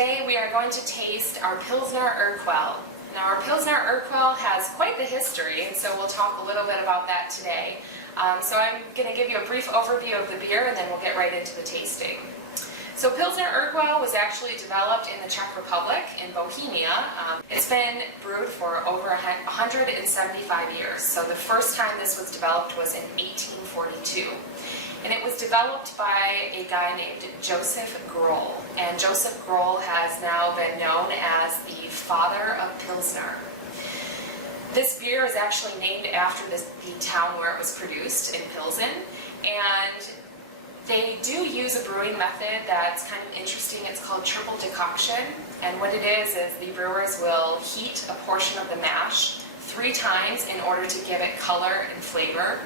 Today we are going to taste our Pilsner Urquell. Now our Pilsner Urquell has quite the history, and so we'll talk a little bit about that today. So I'm going to give you a brief overview of the beer and then we'll get right into the tasting. So Pilsner Urquell was actually developed in the Czech Republic in Bohemia. It's been brewed for over 175 years. So the first time this was developed was in 1842. And it was developed by a guy named Josef Groll. And Josef Groll has now been known as the father of Pilsner. This beer is actually named after the town where it was produced, in Plzen. And they do use a brewing method that's kind of interesting. It's called triple decoction. And what it is the brewers will heat a portion of the mash 3 times in order to give it color and flavor.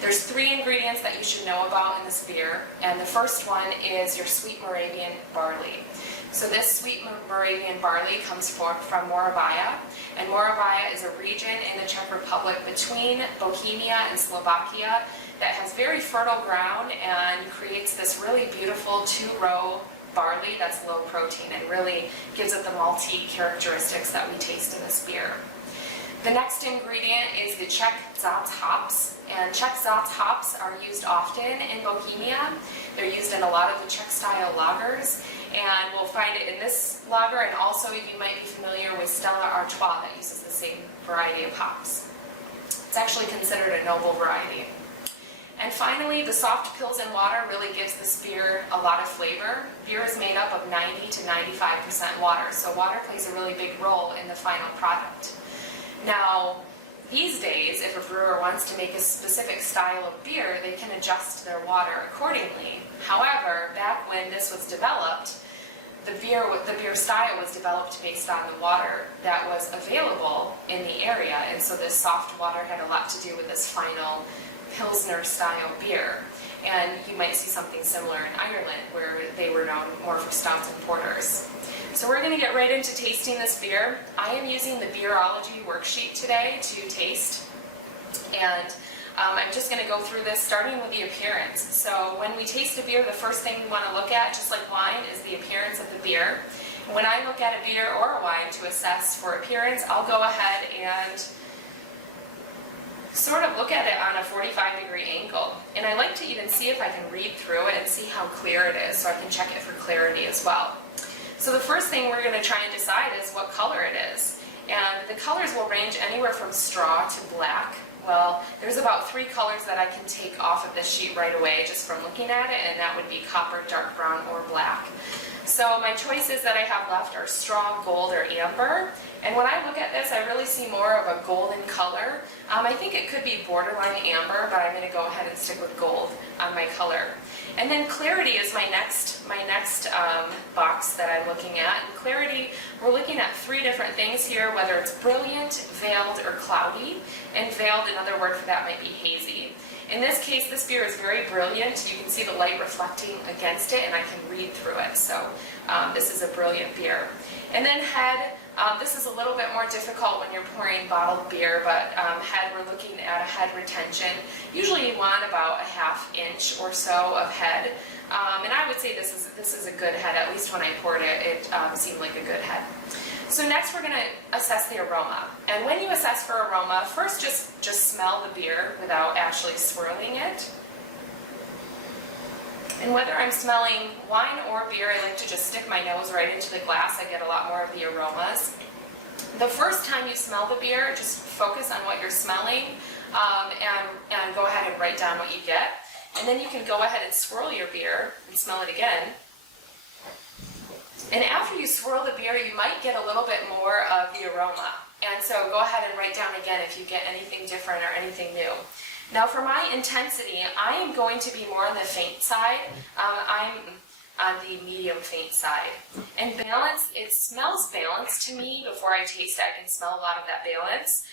There's 3 ingredients that you should know about in this beer, and the first one is your sweet Moravian barley. So this sweet Moravian barley comes from Moravia, and Moravia is a region in the Czech Republic between Bohemia and Slovakia that has very fertile ground and creates this really beautiful 2-row barley that's low protein and really gives it the malty characteristics that we taste in this beer. The next ingredient is the Czech Saaz hops, and Czech Saaz hops are used often in Bohemia. They're used in a lot of the Czech-style lagers, and we'll find it in this lager, and also you might be familiar with Stella Artois that uses the same variety of hops. It's actually considered a noble variety. And finally, the soft Pilsen water really gives this beer a lot of flavor. Beer is made up of 90 to 95% water, so water plays a really big role in the final product. Now, these days, if a brewer wants to make a specific style of beer, they can adjust their water accordingly. However, back when this was developed, the beer style was developed based on the water that was available in the area, and so this soft water had a lot to do with this final Pilsner style beer. And you might see something similar in Ireland, where they were known more for stouts and porters. So we're going to get right into tasting this beer. I am using the Beerology worksheet today to taste, and I'm just going to go through this starting with the appearance. So when we taste a beer, the first thing we want to look at, just like wine, is the appearance of the beer. When I look at a beer or a wine to assess for appearance, I'll go ahead and sort of look at it on a 45-degree angle. And I like to even see if I can read through it and see how clear it is, so I can check it for clarity as well. So the first thing we're going to try and decide is what color it is. And the colors will range anywhere from straw to black. Well, there's about 3 colors that I can take off of this sheet right away just from looking at it, and that would be copper, dark brown, or black. So my choices that I have left are straw, gold, or amber. And when I look at this, I really see more of a golden color. I think it could be borderline amber, but I'm going to go ahead and stick with gold on my color. And then clarity is my next box that I'm looking at. And clarity, we're looking at 3 different things here, whether it's brilliant, veiled, or cloudy. And veiled, another word for that might be hazy. In this case, this beer is very brilliant. You can see the light reflecting against it, and I can read through it. So this is a brilliant beer. And then head, this is a little bit more difficult when you're pouring bottled beer, but head, we're looking at a head retention. Usually you want about a ½ inch or so of head. And I would say this is a good head. At least when I poured it, it seemed like a good head. So next we're going to assess the aroma. And when you assess for aroma, first just smell the beer without actually swirling it. And whether I'm smelling wine or beer, I like to just stick my nose right into the glass. I get a lot more of the aromas. The first time you smell the beer, just focus on what you're smelling and go ahead and write down what you get. And then you can go ahead and swirl your beer and smell it again. And after you swirl the beer, you might get a little bit more of the aroma. And so go ahead and write down again if you get anything different or anything new. Now for my intensity, I am going to be more on the faint side. I'm on the medium faint side. And balance, it smells balanced to me. Before I taste it, I can smell a lot of that balance.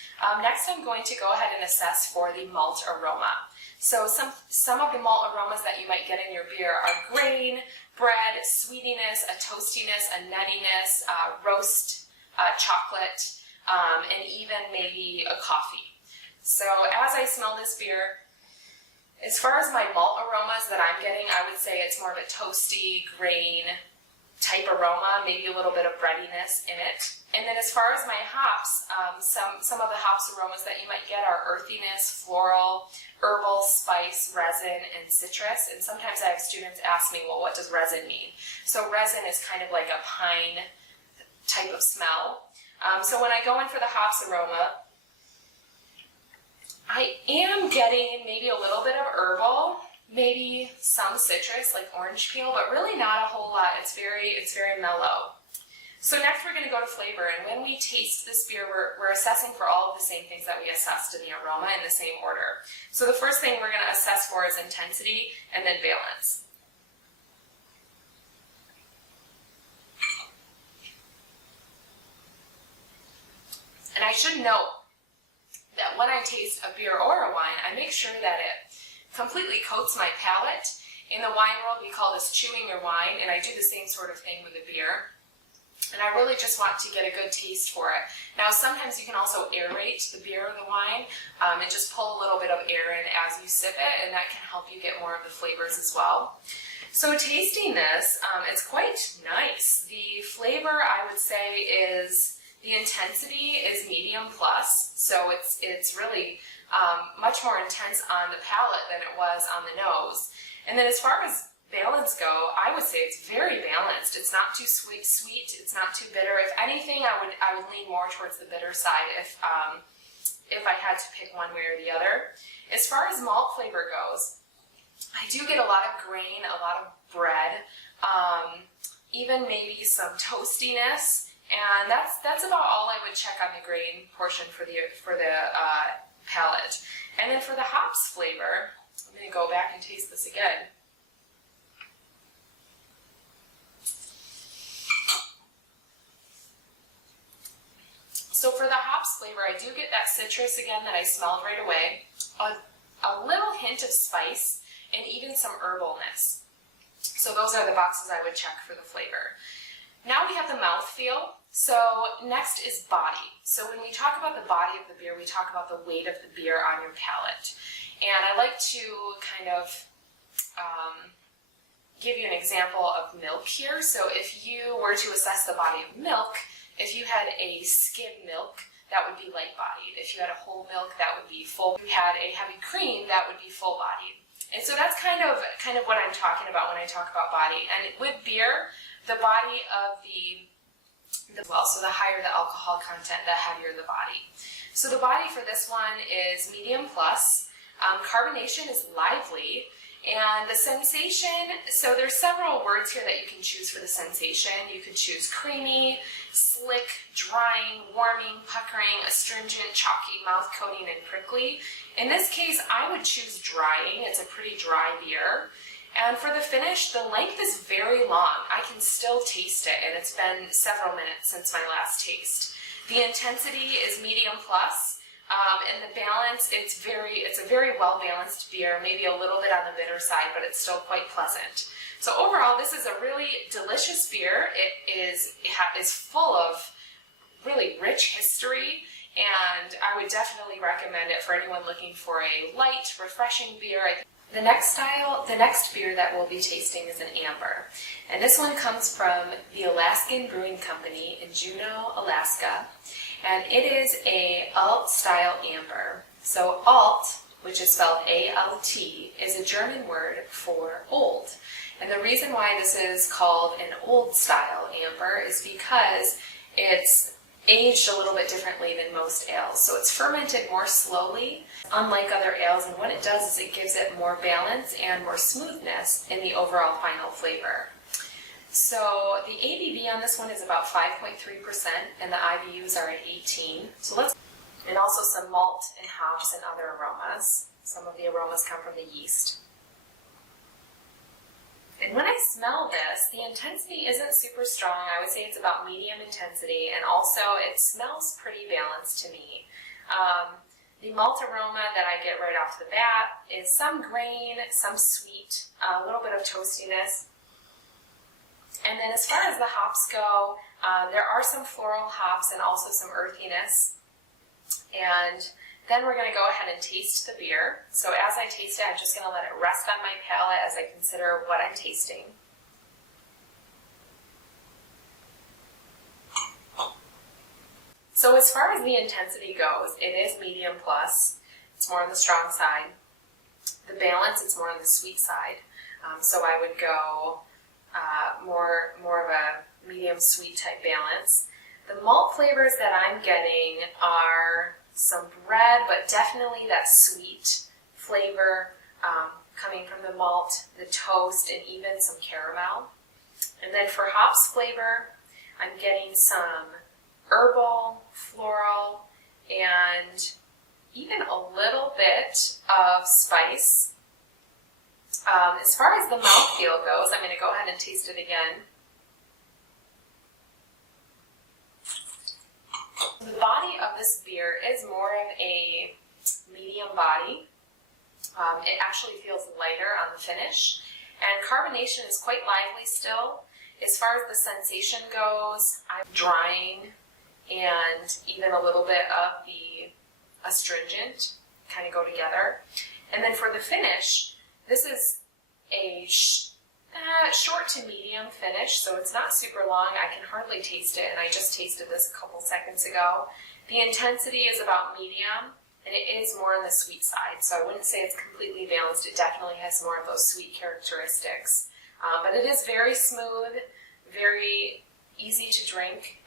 Next I'm going to go ahead and assess for the malt aroma. So some of the malt aromas that you might get in your beer are grain, bread, sweetiness, a toastiness, a nuttiness, roast, chocolate, and even maybe a coffee. So as I smell this beer, as far as my malt aromas that I'm getting, I would say it's more of a toasty, grain, type aroma, maybe a little bit of breadiness in it. And then as far as my hops, some of the hops aromas that you might get are earthiness, floral, herbal, spice, resin, and citrus. And sometimes I have students ask me, well, what does resin mean? So resin is kind of like a pine type of smell. So when I go in for the hops aroma, I am getting maybe a little bit of herbal, maybe some citrus like orange peel, but really not a whole lot. It's very mellow. So next we're going to go to flavor, and when we taste this beer, we're assessing for all of the same things that we assessed in the aroma in the same order. So the first thing we're going to assess for is intensity and then balance. And I should note that when I taste a beer or a wine, I make sure that it completely coats my palate. In the wine world, we call this chewing your wine, and I do the same sort of thing with a beer. And I really just want to get a good taste for it. Now, sometimes you can also aerate the beer or the wine and just pull a little bit of air in as you sip it, and that can help you get more of the flavors as well. So tasting this, it's quite nice. The flavor, I would say, is the intensity is medium plus, so it's really much more intense on the palate than it was on the nose. And then as far as balance go, I would say it's very balanced. It's not too sweet, it's not too bitter. If anything, I would lean more towards the bitter side if I had to pick one way or the other. As far as malt flavor goes, I do get a lot of grain, a lot of bread, even maybe some toastiness, and that's about all I would check on the grain portion for the palate. And then for the hops flavor, I'm going to go back and taste this again. So for the hops flavor, I do get that citrus again that I smelled right away, a little hint of spice, and even some herbalness. So those are the boxes I would check for the flavor. Now we have the mouthfeel. So next is body. So when we talk about the body of the beer, we talk about the weight of the beer on your palate. And I like to kind of give you an example of milk here. So if you were to assess the body of milk, if you had a skim milk, that would be light-bodied. If you had a whole milk, that would be full. If you had a heavy cream, that would be full-bodied. And so that's kind of what I'm talking about when I talk about body. And with beer, the body of so the higher the alcohol content, the heavier the body. So the body for this one is medium plus. Carbonation is lively. And the sensation, so there's several words here that you can choose for the sensation. You could choose creamy, slick, drying, warming, puckering, astringent, chalky, mouth coating, and prickly. In this case, I would choose drying. It's a pretty dry beer. And for the finish, the length is very long. I can still taste it, and it's been several minutes since my last taste. The intensity is medium plus. And the balance, it's a very well-balanced beer, maybe a little bit on the bitter side, but it's still quite pleasant. So overall, this is a really delicious beer. It is full of really rich history, and I would definitely recommend it for anyone looking for a light, refreshing beer. The next beer that we'll be tasting is an amber. And this one comes from the Alaskan Brewing Company in Juneau, Alaska. And it is a alt-style amber. So alt, which is spelled A-L-T, is a German word for old. And the reason why this is called an old-style amber is because it's aged a little bit differently than most ales. So it's fermented more slowly, unlike other ales, and what it does is it gives it more balance and more smoothness in the overall final flavor. So the ABV on this one is about 5.3%, and the IBUs are at 18. And also some malt and hops and other aromas. Some of the aromas come from the yeast. And when I smell this, the intensity isn't super strong. I would say it's about medium intensity, and also it smells pretty balanced to me. The malt aroma that I get right off the bat is some grain, some sweet, a little bit of toastiness. And then as far as the hops go, there are some floral hops and also some earthiness. And then we're going to go ahead and taste the beer. So as I taste it, I'm just going to let it rest on my palate as I consider what I'm tasting. So as far as the intensity goes, it is medium plus. It's more on the strong side. The balance, it's more on the sweet side. So I would go more of a medium sweet type balance. The malt flavors that I'm getting are some bread, but definitely that sweet flavor coming from the malt, the toast, and even some caramel. And then for hops flavor, I'm getting some herbal, floral, and even a little bit of spice. As far as the mouthfeel goes, I'm going to go ahead and taste it again. The body of this beer is more of a medium body. It actually feels lighter on the finish, and carbonation is quite lively still. As far as the sensation goes, I'm drying and even a little bit of the astringent kind of go together. And then for the finish, this is a short to medium finish, so it's not super long. I can hardly taste it, and I just tasted this a couple seconds ago. The intensity is about medium, and it is more on the sweet side, so I wouldn't say it's completely balanced. It definitely has more of those sweet characteristics. But it is very smooth, very easy to drink,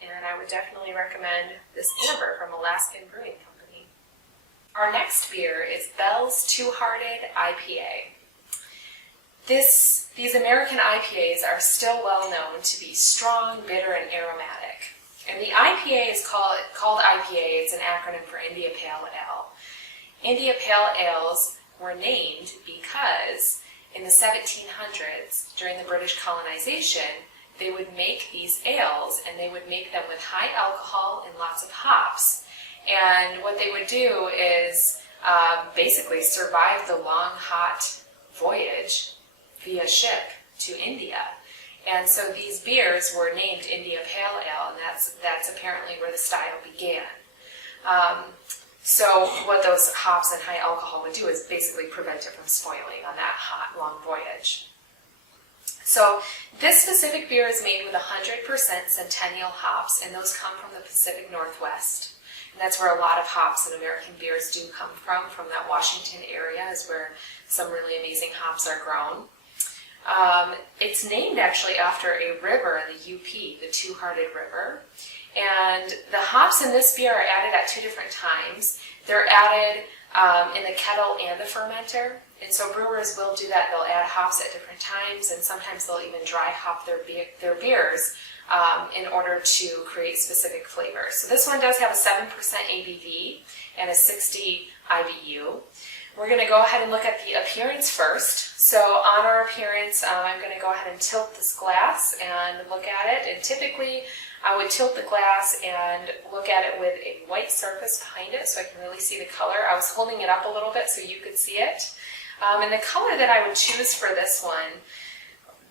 and I would definitely recommend this amber from Alaskan Brewing Company. Our next beer is Bell's Two-Hearted IPA. These American IPAs are still well known to be strong, bitter, and aromatic. And the IPA is called IPA. It's an acronym for India Pale Ale. India Pale Ales were named because in the 1700s, during the British colonization, they would make these ales, and they would make them with high alcohol and lots of hops. And what they would do is basically survive the long, hot voyage via ship to India. And so these beers were named India Pale Ale, and that's apparently where the style began. So what those hops and high alcohol would do is basically prevent it from spoiling on that hot, long voyage. So this specific beer is made with 100% Centennial hops, and those come from the Pacific Northwest. And that's where a lot of hops and American beers do come from that Washington area is where some really amazing hops are grown. It's named actually after a river in the UP, the Two-Hearted River. And the hops in this beer are added at two different times. They're added in the kettle and the fermenter. And so brewers will do that. They'll add hops at different times, and sometimes they'll even dry hop their beers in order to create specific flavors. So this one does have a 7% ABV and a 60 IBU. We're going to go ahead and look at the appearance first. So on our appearance, I'm going to go ahead and tilt this glass and look at it. And typically, I would tilt the glass and look at it with a white surface behind it so I can really see the color. I was holding it up a little bit so you could see it. And the color that I would choose for this one,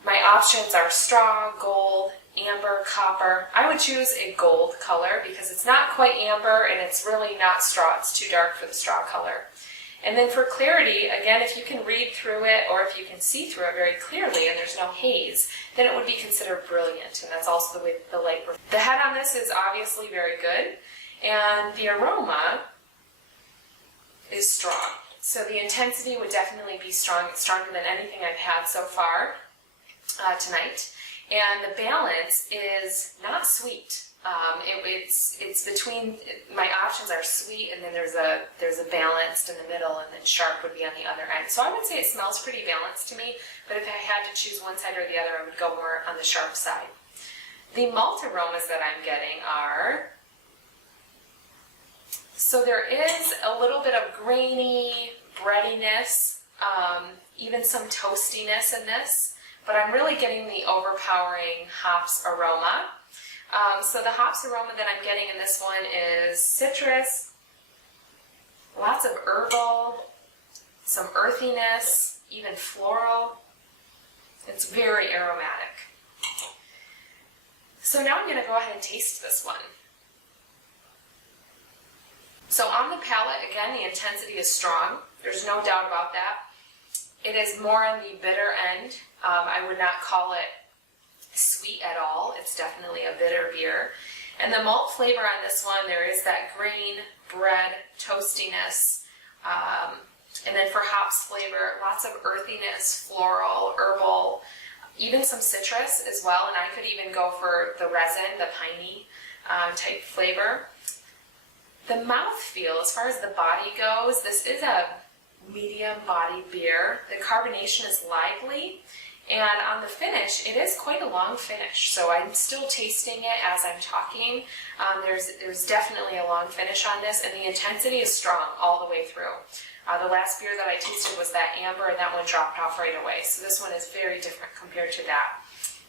my options are straw, gold, amber, copper. I would choose a gold color because it's not quite amber and it's really not straw. It's too dark for the straw color. And then for clarity, again, if you can read through it or if you can see through it very clearly and there's no haze, then it would be considered brilliant, and that's also the way the light. The head on this is obviously very good, and the aroma is strong. So the intensity would definitely be strong. It's stronger than anything I've had so far tonight. And the balance is not sweet. It's between, my options are sweet, and then there's a balanced in the middle, and then sharp would be on the other end. So I would say it smells pretty balanced to me, but if I had to choose one side or the other, I would go more on the sharp side. The malt aromas that I'm getting are, so there is a little bit of grainy breadiness, even some toastiness in this, but I'm really getting the overpowering hops aroma. So the hops aroma that I'm getting in this one is citrus, lots of herbal, some earthiness, even floral. It's very aromatic. So now I'm going to go ahead and taste this one. So on the palate, again, the intensity is strong. There's no doubt about that. It is more on the bitter end. I would not call it sweet at all. It's definitely a bitter beer. And the malt flavor on this one, there is that grain, bread, toastiness, and then for hops flavor, lots of earthiness, floral, herbal, even some citrus as well, and I could even go for the resin, the piney type flavor. The mouthfeel, as far as the body goes, this is a medium body beer. The carbonation is lively, and on the finish, it is quite a long finish, so I'm still tasting it as I'm talking. There's definitely a long finish on this, and the intensity is strong all the way through. The last beer that I tasted was that amber, and that one dropped off right away, so this one is very different compared to that.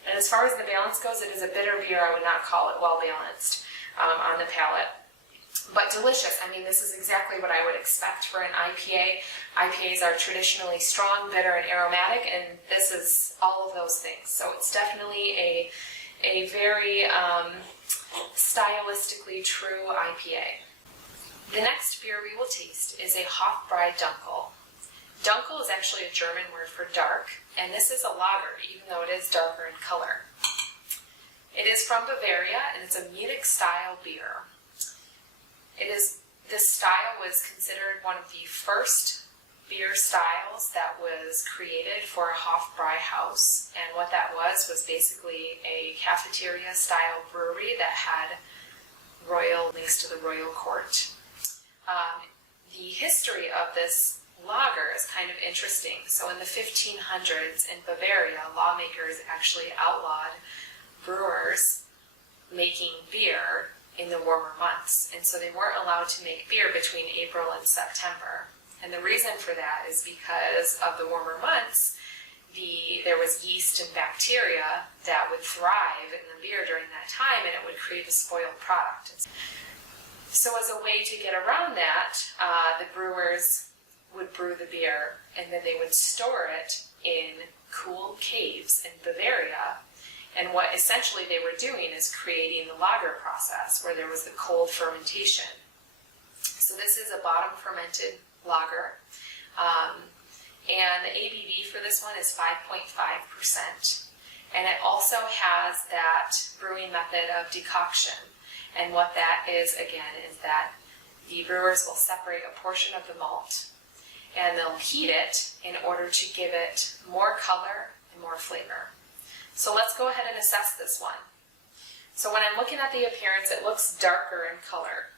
And as far as the balance goes, it is a bitter beer. I would not call it well balanced on the palate. But delicious. I mean, this is exactly what I would expect for an IPA. IPAs are traditionally strong, bitter, and aromatic, and this is all of those things. So it's definitely a very stylistically true IPA. The next beer we will taste is a Hofbrau Dunkel. Dunkel is actually a German word for dark, and this is a lager, even though it is darker in color. It is from Bavaria, and it's a Munich-style beer. This style was considered one of the first beer styles that was created for a Hofbrauhaus, and what that was basically a cafeteria-style brewery that had royal links to the royal court. The history of this lager is kind of interesting. So in the 1500s in Bavaria, lawmakers actually outlawed brewers making beer in the warmer months, and so they weren't allowed to make beer between April and September. And the reason for that is because of the warmer months, there was yeast and bacteria that would thrive in the beer during that time, and it would create a spoiled product. So as a way to get around that, the brewers would brew the beer, and then they would store it in cool caves in Bavaria. And what essentially they were doing is creating the lager process, where there was the cold fermentation. So this is a bottom fermented lager, and the ABV for this one is 5.5%. And it also has that brewing method of decoction. And what that is, again, is that the brewers will separate a portion of the malt, and they'll heat it in order to give it more color and more flavor. So let's go ahead and assess this one. So when I'm looking at the appearance, it looks darker in color.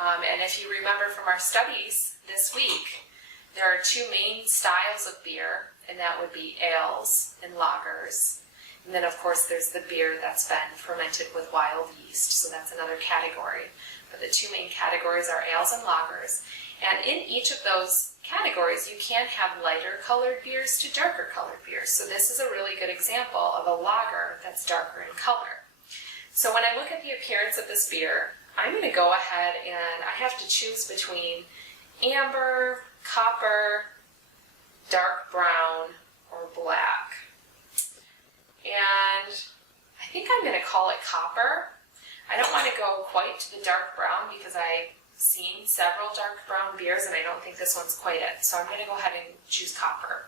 And if you remember from our studies this week, there are two main styles of beer, and that would be ales and lagers. And then, of course, there's the beer that's been fermented with wild yeast, so that's another category. But the two main categories are ales and lagers. And in each of those categories, you can have lighter colored beers to darker colored beers. So this is a really good example of a lager that's darker in color. So when I look at the appearance of this beer, I'm going to go ahead and I have to choose between amber, copper, dark brown, or black. And I think I'm going to call it copper. I don't want to go quite to the dark brown because I've seen several dark brown beers and I don't think this one's quite it. So I'm going to go ahead and choose copper.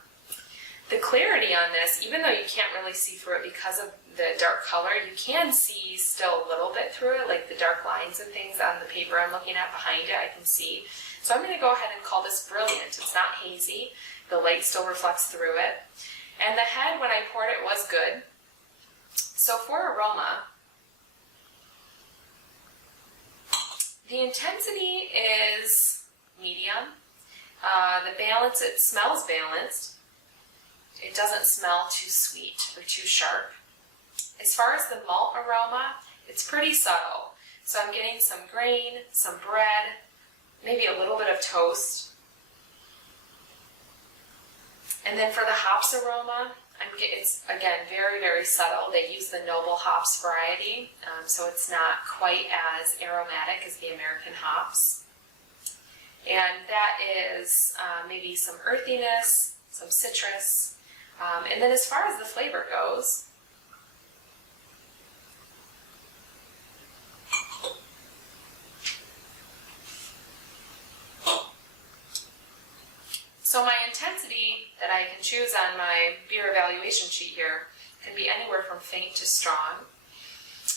The clarity on this, even though you can't really see through it because of the dark color, you can see still a little bit through it, like the dark lines and things on the paper I'm looking at behind it, I can see. So I'm going to go ahead and call this brilliant. It's not hazy. The light still reflects through it. And the head, when I poured it, was good. So for aroma, the intensity is medium. The balance, it smells balanced. It doesn't smell too sweet or too sharp. As far as the malt aroma, it's pretty subtle. So I'm getting some grain, some bread, maybe a little bit of toast. And then for the hops aroma, it's, again, very, very subtle. They use the noble hops variety, so it's not quite as aromatic as the American hops. And that is maybe some earthiness, some citrus. And then as far as the flavor goes, so my intensity that I can choose on my beer evaluation sheet here can be anywhere from faint to strong.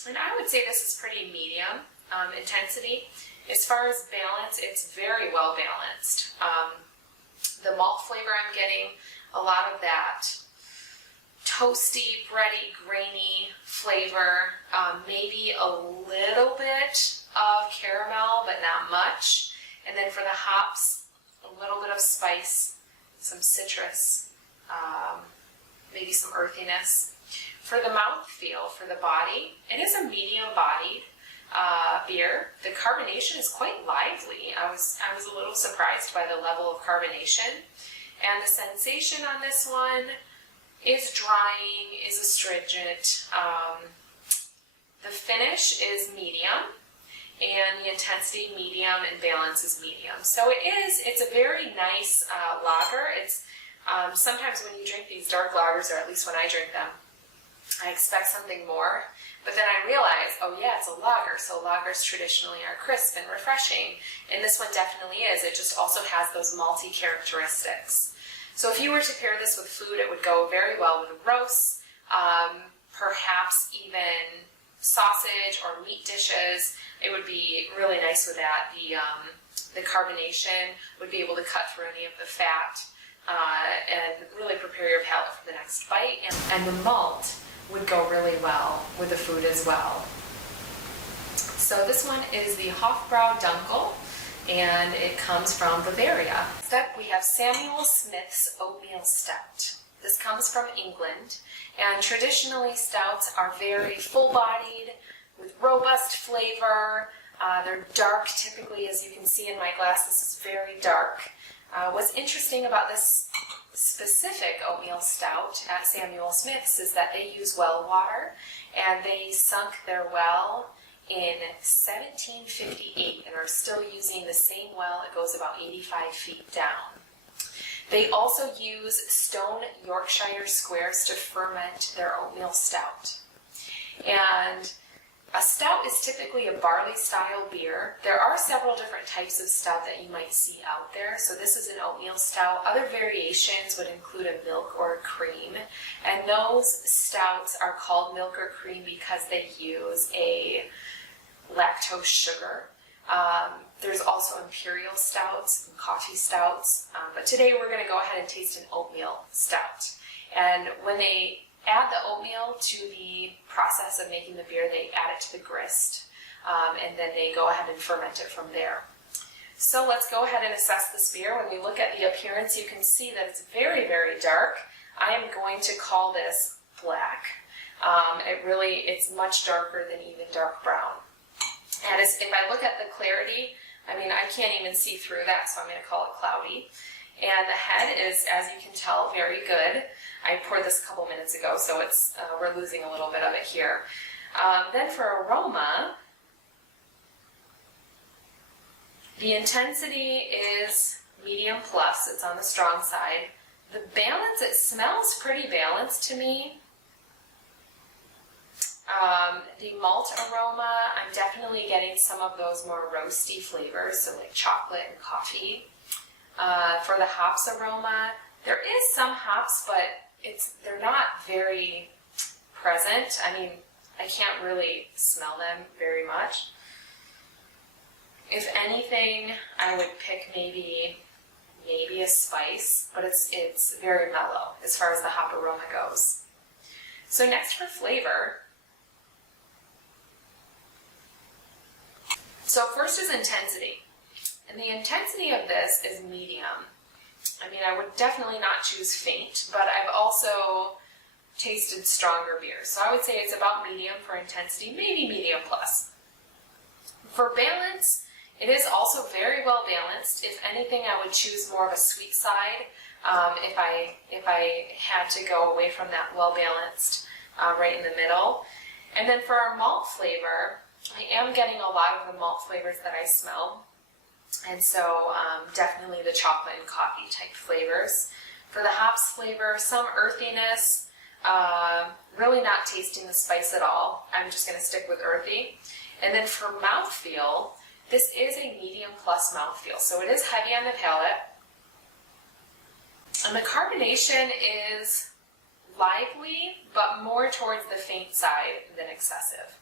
And I would say this is pretty medium intensity. As far as balance, it's very well balanced. The malt flavor I'm getting, a lot of that toasty, bready, grainy flavor, maybe a little bit of caramel, but not much. And then for the hops, a little bit of spice, some citrus, maybe some earthiness. For the mouthfeel, for the body, it is a medium-bodied beer. The carbonation is quite lively. I was a little surprised by the level of carbonation. And the sensation on this one is drying, is astringent. The finish is medium, and the intensity medium, and balance is medium. So it's a very nice lager. It's sometimes when you drink these dark lagers, or at least when I drink them, I expect something more. But then I realize, oh yeah, it's a lager, so lagers traditionally are crisp and refreshing, and this one definitely is. It just also has those malty characteristics. So if you were to pair this with food, it would go very well with roasts, perhaps even sausage or meat dishes. It would be really nice with that. The carbonation would be able to cut through any of the fat and really prepare your palate for the next bite. And the malt would go really well with the food as well. So this one is the Hofbrau Dunkel, and it comes from Bavaria. Next up, we have Samuel Smith's Oatmeal Stout. This comes from England, and traditionally stouts are very full-bodied with robust flavor. They're dark typically, as you can see in my glass. This is very dark. What's interesting about this specific oatmeal stout at Samuel Smith's is that they use well water, and they sunk their well in 1758 and are still using the same well. It goes about 85 feet down. They also use stone Yorkshire squares to ferment their oatmeal stout. And a stout is typically a barley style beer. There are several different types of stout that you might see out there. So this is an oatmeal stout. Other variations would include a milk or a cream. And those stouts are called milk or cream because they use a lactose sugar. There's also imperial stouts and coffee stouts. But today we're going to go ahead and taste an oatmeal stout. And when they add the oatmeal to the process of making the beer, they add it to the grist, and then they go ahead and ferment it from there. So let's go ahead and assess this beer. When we look at the appearance, you can see that it's very, very dark. I am going to call this black. It's much darker than even dark brown. And if I look at the clarity, I mean, I can't even see through that, so I'm going to call it cloudy. And the head is, as you can tell, very good. I poured this a couple minutes ago, so we're losing a little bit of it here. Then for aroma, the intensity is medium plus. It's on the strong side. The balance, it smells pretty balanced to me. The malt aroma, I'm definitely getting some of those more roasty flavors, so like chocolate and coffee. For the hops aroma, there is some hops, but they're not very present. I mean, I can't really smell them very much. If anything, I would pick maybe a spice, but it's very mellow as far as the hop aroma goes. So next for flavor. So first is intensity. And the intensity of this is medium. I mean, I would definitely not choose faint, but I've also tasted stronger beers. So I would say it's about medium for intensity, maybe medium plus. For balance, it is also very well balanced. If anything, I would choose more of a sweet side if I had to go away from that well balanced right in the middle. And then for our malt flavor, I am getting a lot of the malt flavors that I smell. And so definitely the chocolate and coffee type flavors. For the hops flavor, some earthiness, really not tasting the spice at all. I'm just going to stick with earthy. And then for mouthfeel, this is a medium plus mouthfeel, so it is heavy on the palate. And the carbonation is lively, but more towards the faint side than excessive.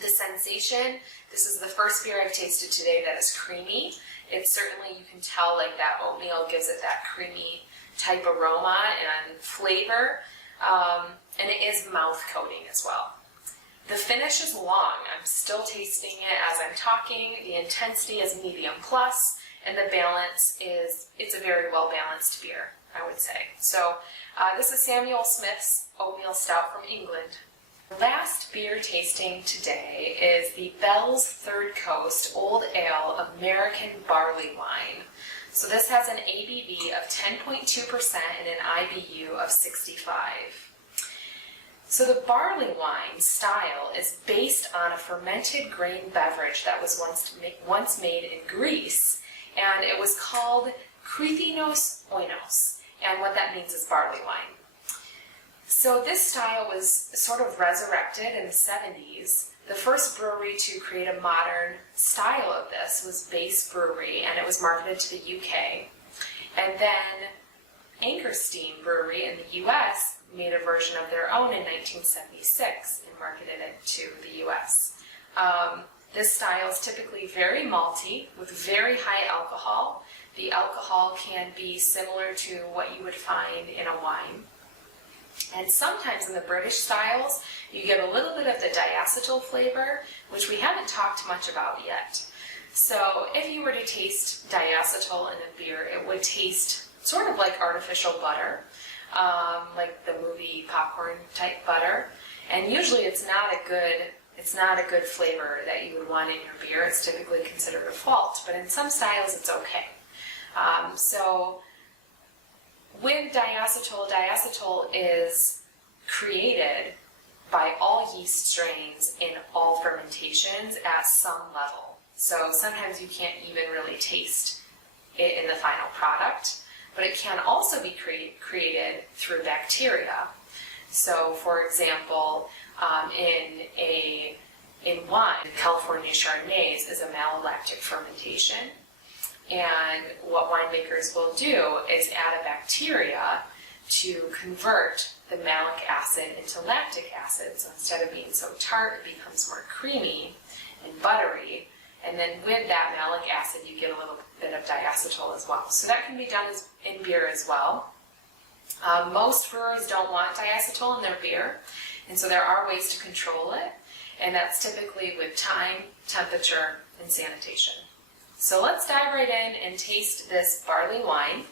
The sensation, this is the first beer I've tasted today that is creamy. It's certainly, you can tell like that oatmeal gives it that creamy type aroma and flavor, and it is mouth coating as well. The finish is long. I'm still tasting it as I'm talking. The intensity is medium plus, and the balance is, it's a very well balanced beer, I would say. So this is Samuel Smith's Oatmeal Stout from England. Last beer tasting today is the Bell's Third Coast Old Ale American Barley Wine. So this has an ABV of 10.2% and an IBU of 65. So the barley wine style is based on a fermented grain beverage that was once made in Greece, and it was called Krithnos Oinos, and what that means is barley wine. So this style was sort of resurrected in the 70s. The first brewery to create a modern style of this was Base Brewery, and it was marketed to the UK. And then Anchorstein Brewery in the US made a version of their own in 1976 and marketed it to the US. This style is typically very malty with very high alcohol. The alcohol can be similar to what you would find in a wine. And sometimes in the British styles, you get a little bit of the diacetyl flavor, which we haven't talked much about yet. So if you were to taste diacetyl in a beer, it would taste sort of like artificial butter, like the movie popcorn type butter. And usually it's not a good flavor that you would want in your beer. It's typically considered a fault, but in some styles it's okay. So with diacetyl is created by all yeast strains in all fermentations at some level. So sometimes you can't even really taste it in the final product, but it can also be created through bacteria. So for example, in wine, California Chardonnays is a malolactic fermentation. And what winemakers will do is add a bacteria to convert the malic acid into lactic acid. So instead of being so tart, it becomes more creamy and buttery. And then with that malic acid, you get a little bit of diacetyl as well. So that can be done in beer as well. Most brewers don't want diacetyl in their beer, and so there are ways to control it. And that's typically with time, temperature, and sanitation. So let's dive right in and taste this barley wine.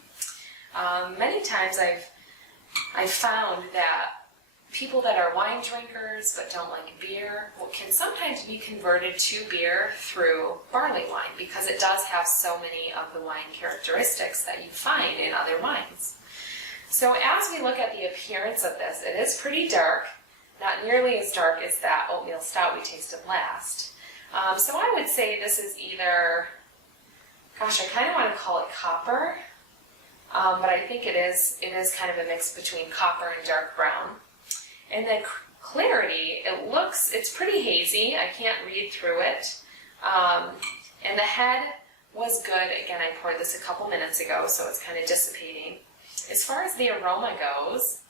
Many times I've found that people that are wine drinkers but don't like beer can sometimes be converted to beer through barley wine because it does have so many of the wine characteristics that you find in other wines. So as we look at the appearance of this, it is pretty dark, not nearly as dark as that oatmeal stout we tasted last. So I would say this is either, gosh, I kind of want to call it copper, but I think it is kind of a mix between copper and dark brown. And then clarity, it's pretty hazy. I can't read through it. And the head was good. Again, I poured this a couple minutes ago, so it's kind of dissipating. As far as the aroma goes,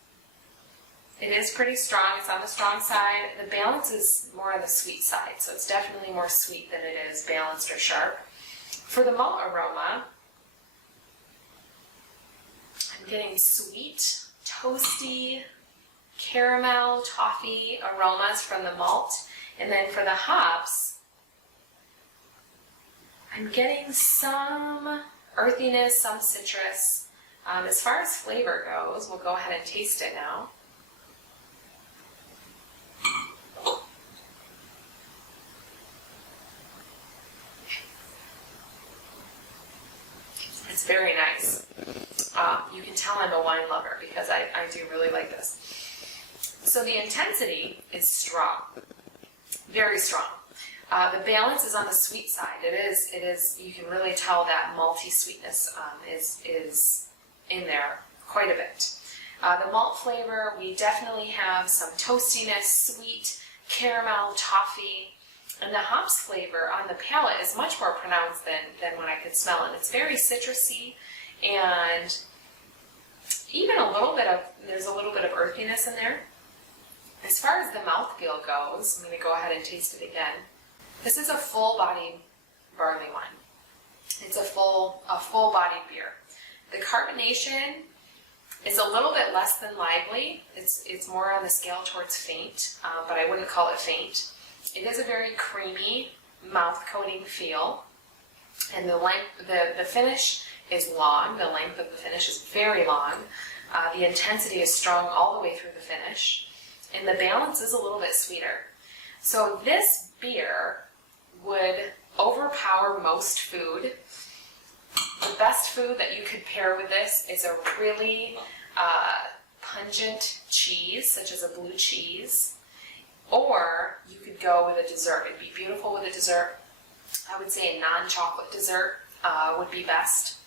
it is pretty strong. It's on the strong side. The balance is more on the sweet side, so it's definitely more sweet than it is balanced or sharp. For the malt aroma, I'm getting sweet, toasty, caramel, toffee aromas from the malt. And then for the hops, I'm getting some earthiness, some citrus. As far as flavor goes, we'll go ahead and taste it now. It's very nice. You can tell I'm a wine lover because I do really like this. So the intensity is strong, very strong. The balance is on the sweet side. It is. You can really tell that malty sweetness is in there quite a bit. The malt flavor, we definitely have some toastiness, sweet, caramel, toffee, and the hops flavor on the palate is much more pronounced than what I could smell, and it's very citrusy, and even there's a little bit of earthiness in there. As far as the mouthfeel goes, I'm going to go ahead and taste it again. This is a full-bodied barley wine. It's a full-bodied beer. The carbonation is a little bit less than lively. It's more on the scale towards faint, but I wouldn't call it faint. It is a very creamy, mouth-coating feel, and the finish is long. The length of the finish is very long. The intensity is strong all the way through the finish, and the balance is a little bit sweeter. So this beer would overpower most food. The best food that you could pair with this is a really pungent cheese, such as a blue cheese, or you could go with a dessert. It'd be beautiful with a dessert. I would say a non-chocolate dessert would be best.